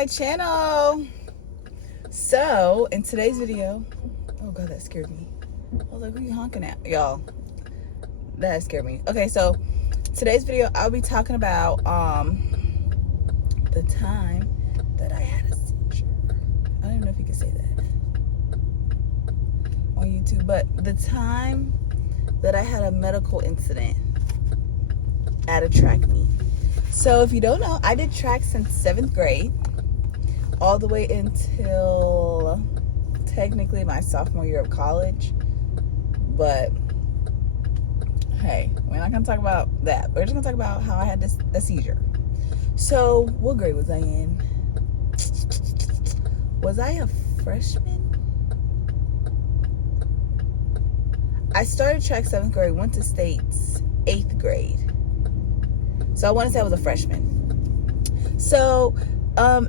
my channel. So in today's video, oh god, that scared me. I was like, who you honking at? Y'all, that scared me. Okay, so today's video I'll be talking about the time that I had a seizure. I don't even know if you can say that on YouTube, but the time that I had a medical incident at a track meet. So if you don't know, I did track since 7th grade all the way until technically my sophomore year of college. But hey, we're not gonna talk about that. We're just gonna talk about how I had a seizure. So what grade was I in? Was I a freshman? I started track 7th grade, went to states 8th grade. So I want to say I was a freshman. So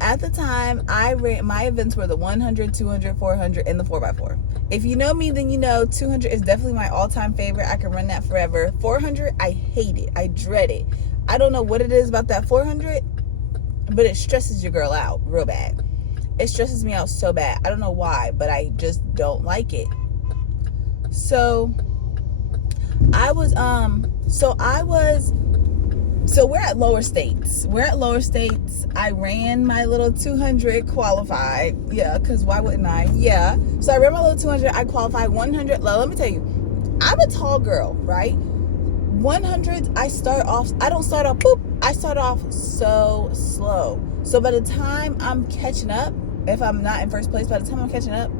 at the time, I ran, my events were the 100, 200, 400, and the 4x4. If you know me, then you know 200 is definitely my all-time favorite. I can run that forever. 400, I hate it. I dread it. I don't know what it is about that 400, but it stresses your girl out real bad. It stresses me out so bad. I don't know why, but I just don't like it. So so we're at lower states. I ran my little 200, qualified. Yeah, because why wouldn't I? Yeah. So I ran my little 200, I qualified 100. Let me tell you, I'm a tall girl, right? 100s, I don't start off, boop. I start off so slow. So by the time I'm catching up, if I'm not in first place, by the time I'm catching up,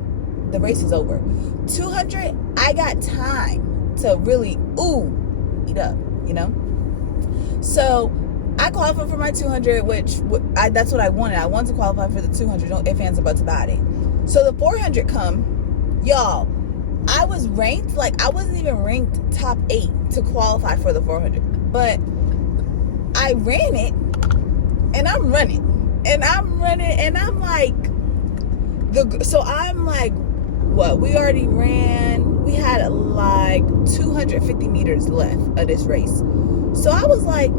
the race is over. 200, I got time to really, eat up, you know? So I qualified for my 200, which that's what I wanted. I wanted to qualify for the 200. No ifs, ands, or buts about it. So the 400 come, y'all. I was ranked, I wasn't even ranked top 8 to qualify for the 400. But I ran it, and I'm running. And I'm like, what? We already ran, we had 250 meters left of this race. So I was like,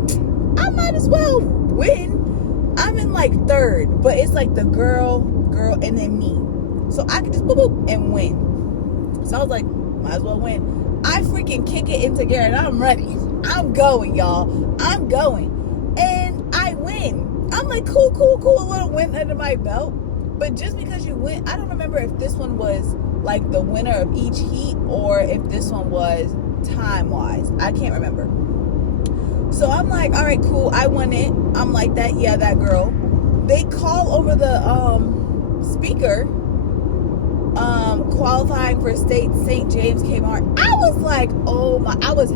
I might as well win. I'm in 3rd, but it's the girl, and then me. So I could just boop, boop, and win. So I was like, might as well win. I freaking kick it into gear and I'm running. I'm going, y'all. I'm going. And I win. I'm like, cool, a little win under my belt. But just because you win, I don't remember if this one was the winner of each heat or if this one was time-wise. I can't remember. So I'm like, all right, cool, I won it. I'm like, that girl. They call over the speaker, qualifying for state St. James Kmart. I was like, I was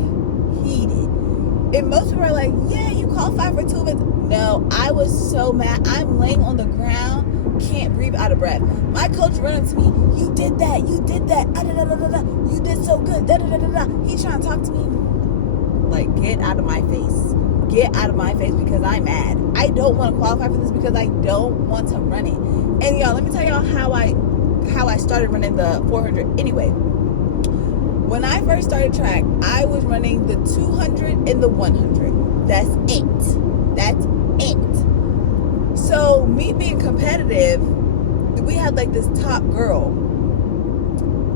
heated. And most people are like, yeah, you qualified for 2 events. No, I was so mad. I'm laying on the ground, can't breathe, out of breath. My coach running to me, you did that, you did so good, He's trying to talk to me. Get out of my face because I'm mad. I don't want to qualify for this because I don't want to run it. And y'all, let me tell y'all how I started running the 400. Anyway, when I first started track, I was running the 200 and the 100. That's it. So me being competitive, we had this top girl,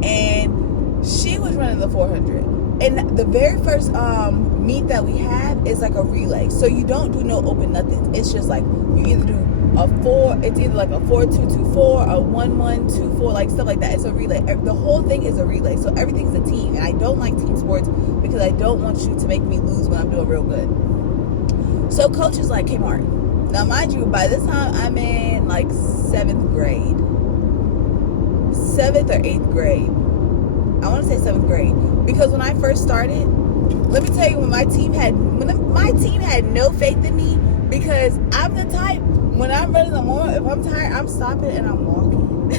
and she was running the 400. And the very first meet that we have is a relay. So you don't do no open nothing. It's just you either do a 4, it's either a 4-2-2-4, a 1-1-2-4, stuff like that. It's a relay. The whole thing is a relay. So everything's a team. And I don't like team sports because I don't want you to make me lose when I'm doing real good. So coach is like, Kmart. Now mind you, by this time I'm in 7th grade. 7th or 8th grade. I want to say 7th grade. Because when I first started, let me tell you, when my team had no faith in me, because I'm the type, when I'm running the warm-up, if I'm tired, I'm stopping and I'm walking.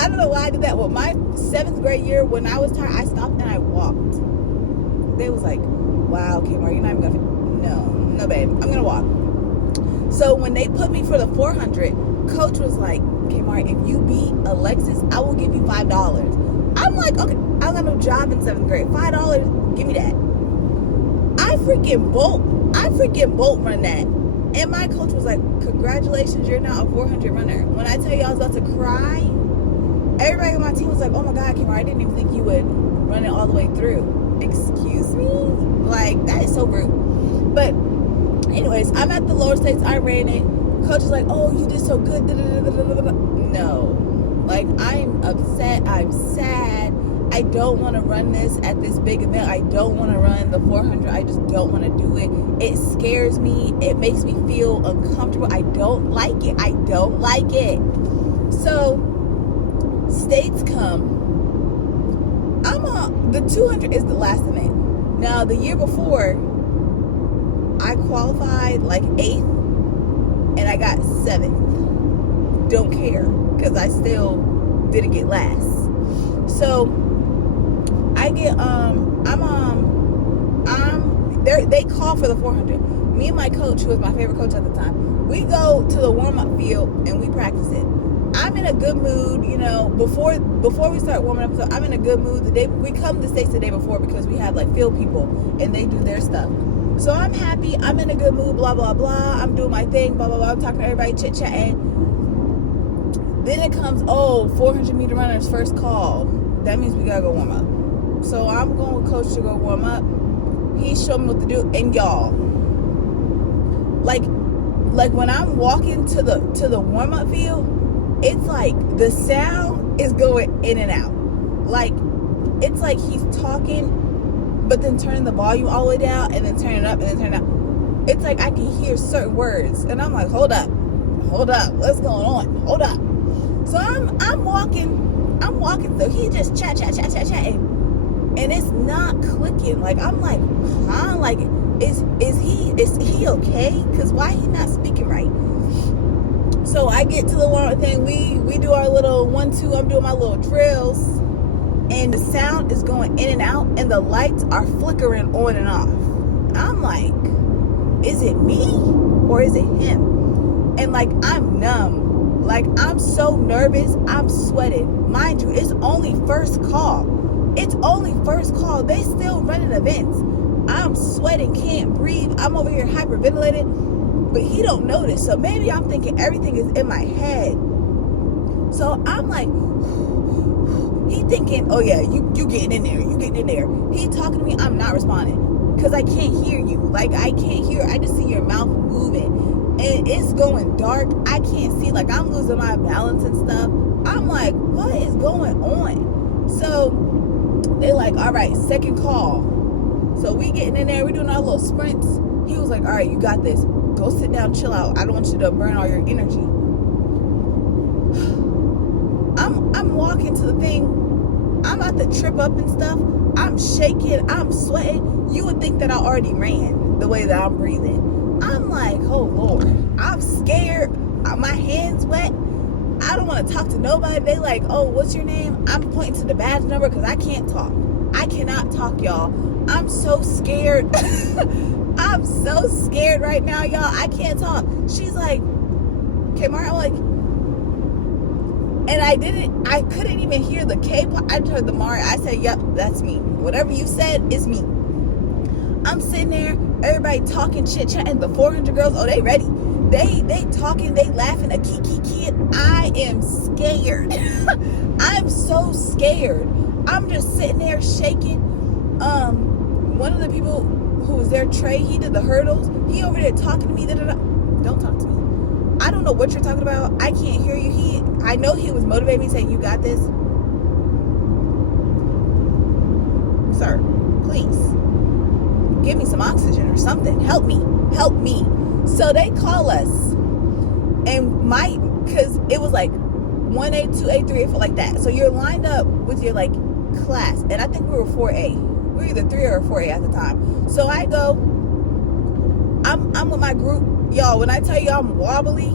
I don't know why I did that. Well, my 7th grade year, when I was tired, I stopped and I walked. They was like, wow, okay, Mark, you're not even gonna, no, babe, I'm gonna walk. So when they put me for the 400, coach was like, okay, Mark, if you beat Alexis, I will give you $5. I'm like, okay, I got no job in 7th grade. $5, give me that. I freaking bolt run that. And my coach was like, congratulations, you're now a 400 runner. When I tell you I was about to cry, everybody on my team was like, oh my God, Kimar, I didn't even think you would run it all the way through. Excuse me? Like, that is so rude. But anyways, I'm at the lower states. I ran it. Coach is like, oh, you did so good. No. Like, I'm upset. I'm sad. I don't want to run this at this big event. I don't want to run the 400. I just don't want to do it. It scares me. It makes me feel uncomfortable. I don't like it. I don't like it. So, states come. The 200 is the last event. Now, the year before, I qualified like 8th, and I got 7th. Don't care, because I still didn't get last. So, I get, they call for the 400. Me and my coach, who was my favorite coach at the time, we go to the warm-up field and we practice it. I'm in a good mood, you know, before we start warming up, so I'm in a good mood. We come to the States the day before because we have like field people and they do their stuff. So I'm happy, I'm in a good mood, blah, blah, blah. I'm doing my thing, blah, blah, blah. I'm talking to everybody, chit-chatting. Then it comes, 400 meter runners first call. That means we gotta go warm up. So I'm going with coach to go warm up. He showed me what to do, and y'all, like when I'm walking to the warm up field, it's like the sound is going in and out. Like, it's like he's talking, but then turning the volume all the way down, and then turning it up, and then turning it up. It's like I can hear certain words, and I'm like, hold up, what's going on? Hold up. So I'm walking. So he just chat, and it's not clicking. Like, I'm like, huh? Like, is he okay? Cause why he not speaking right? So I get to the one thing, we do our little 1-2, I'm doing my little drills, and the sound is going in and out, and the lights are flickering on and off. I'm like, is it me or is it him? And like, I'm numb. Like, I'm so nervous, I'm sweating. Mind you, it's only first call. They still running events. I'm sweating, can't breathe. I'm over here hyperventilating. But he don't notice. So maybe I'm thinking everything is in my head. So I'm like, he thinking, oh yeah, you getting in there. He talking to me, I'm not responding. Because I can't hear you. Like, I can't hear. I just see your mouth moving. And it's going dark. I can't see. Like, I'm losing my balance and stuff. I'm like, what is going on? So they're like, all right, second call. So we getting in there. We doing our little sprints. He was like, all right, you got this. Go sit down, chill out. I don't want you to burn all your energy. I'm walking to the thing. I'm about to trip up and stuff. I'm shaking. I'm sweating. You would think that I already ran the way that I'm breathing. I'm like, oh Lord. I'm scared. My hands wet. I don't want to talk to nobody. They like, oh, what's your name? I'm pointing to the badge number because I can't talk. I cannot talk, y'all. I'm so scared. I'm so scared right now, y'all. I can't talk. She's like, okay, Mara, I'm like, and I couldn't even hear the K part. I heard the Mara. I said, yep, that's me. Whatever you said is me. I'm sitting there, everybody talking, chit-chatting. The 400 girls, oh, they ready. They talking, they laughing, a kid. I am scared. I'm so scared. I'm just sitting there shaking. One of the people who was there, Trey, he did the hurdles. He over there talking to me. Don't talk to me. I don't know what you're talking about. I can't hear you. I know he was motivating me, saying, you got this. Sir, please. Give me some oxygen or something. Help me. So they call us. And because it was like 1A, 2A, 3A, like that. So you're lined up with your like class. And I think we were 4A. We were either 3 or 4A at the time. So I go, I'm with my group. Y'all, when I tell you I'm wobbly,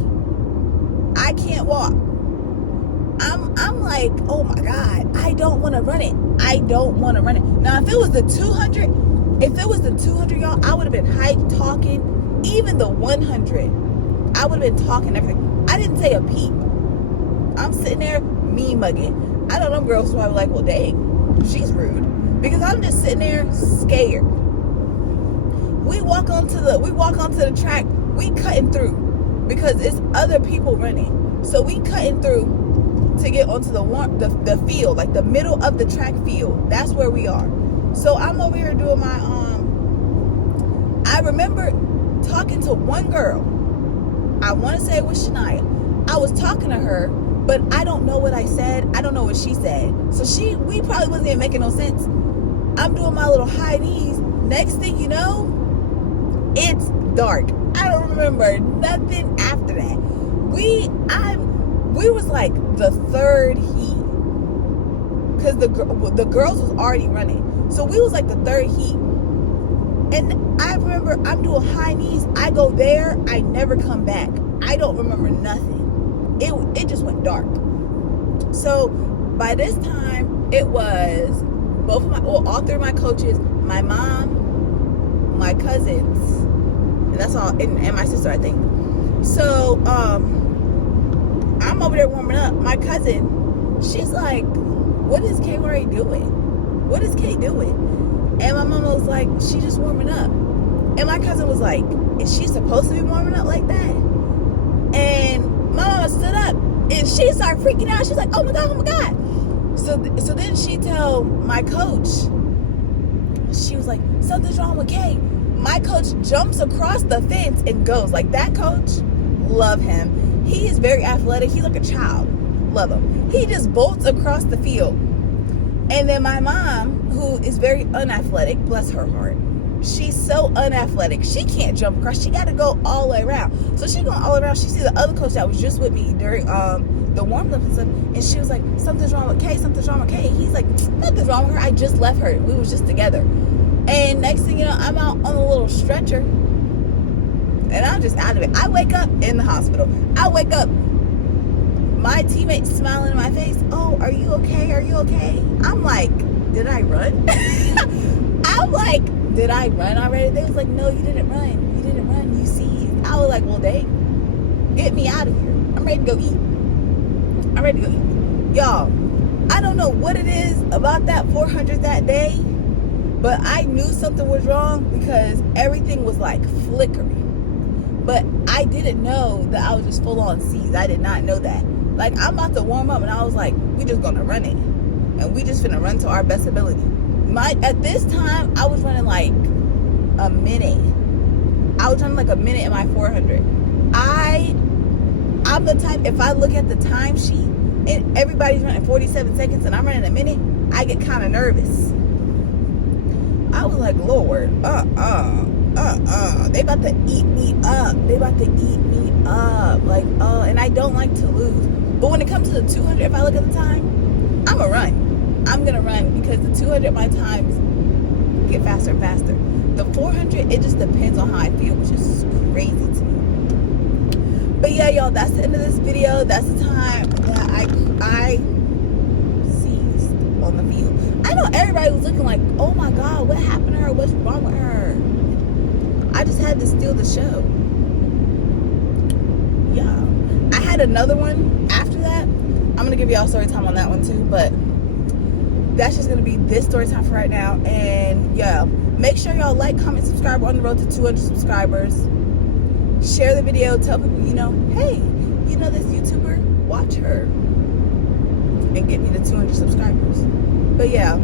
I can't walk. I'm like, oh my God, I don't want to run it. Now, if it was the 200, y'all, I would have been hyped, talking. Even the 100, I would have been talking everything. I didn't say a peep. I'm sitting there, me mugging. I know them girls who are like, well, dang, she's rude. Because I'm just sitting there scared. We walk onto the track. we cutting through because it's other people running. So we cutting through to get onto the field, like the middle of the track field. That's where we are. So I'm over here doing my I remember talking to one girl. I want to say it was Shania. I was talking to her, but I don't know what I said. I don't know what she said. So we probably wasn't even making no sense. I'm doing my little high knees. Next thing you know, it's dark. I don't remember nothing after that. We was like the third heat, because the girls was already running. So we was like the third heat. And I remember I'm doing high knees. I go there, I never come back. I don't remember nothing. It just went dark. So by this time, it was all three of my coaches, my mom, my cousins, and that's all, and my sister, I think. So I'm over there warming up. My cousin, she's like, "What is Kay Murray doing? What is Kay doing?" And my mom was like, "She's just warming up." And my cousin was like, "Is she supposed to be warming up like that?" And my mama stood up and she started freaking out. She's like, "Oh my God, oh my God." So then she told my coach, she was like, "Something's wrong with Kay." My coach jumps across the fence and goes. Like, that coach, love him. He is very athletic. He's like a child. Love him. He just bolts across the field. And then my mom, who is very unathletic, bless her heart, she's so unathletic. She can't jump across. She got to go all the way around. So she going all around. She sees the other coach that was just with me during the warm-up and stuff. And she was like, "Something's wrong with Kay. Something's wrong with Kay." He's like, "Nothing's wrong with her. I just left her. We was just together." And next thing you know, I'm out on a little stretcher. And I'm just out of it. I wake up in the hospital. I wake up, my teammates smiling in my face. "Oh, are you okay? Are you okay?" I'm like, did I run? I'm like, did I run already? They was like, "No, you didn't run. You didn't run. You see." I was like, well, dang, get me out of here. I'm ready to go eat. I'm ready to go eat. Y'all, I don't know what it is about that 400 that day, but I knew something was wrong because everything was like flickering. But I didn't know that I was just full on C's. I did not know that. Like, I'm about to warm up and I was like, we just gonna run it. And we just finna run to our best ability. At this time, I was running like a minute. I was running like a minute in my 400. I'm the type, if I look at the time sheet and everybody's running 47 seconds and I'm running a minute, I get kind of nervous. I was like, Lord, they about to eat me up. They about to eat me up. Like, and I don't like to lose. But when it comes to the 200, if I look at the time, I'm going to run. I'm going to run because the 200, my times get faster and faster. The 400, it just depends on how I feel, which is crazy to me. But yeah, y'all, that's the end of this video. That's the time that I seized on the field. I know everybody was looking like, "Oh my God, what happened to her? What's wrong with her?" I just had to steal the show. Yeah. I had another one after that. I'm going to give y'all story time on that one too. But that's just going to be this story time for right now. And yeah, make sure y'all like, comment, subscribe. We're on the road to 200 subscribers. Share the video. Tell people, hey, this YouTuber, watch her. And get me to 200 subscribers. But yeah.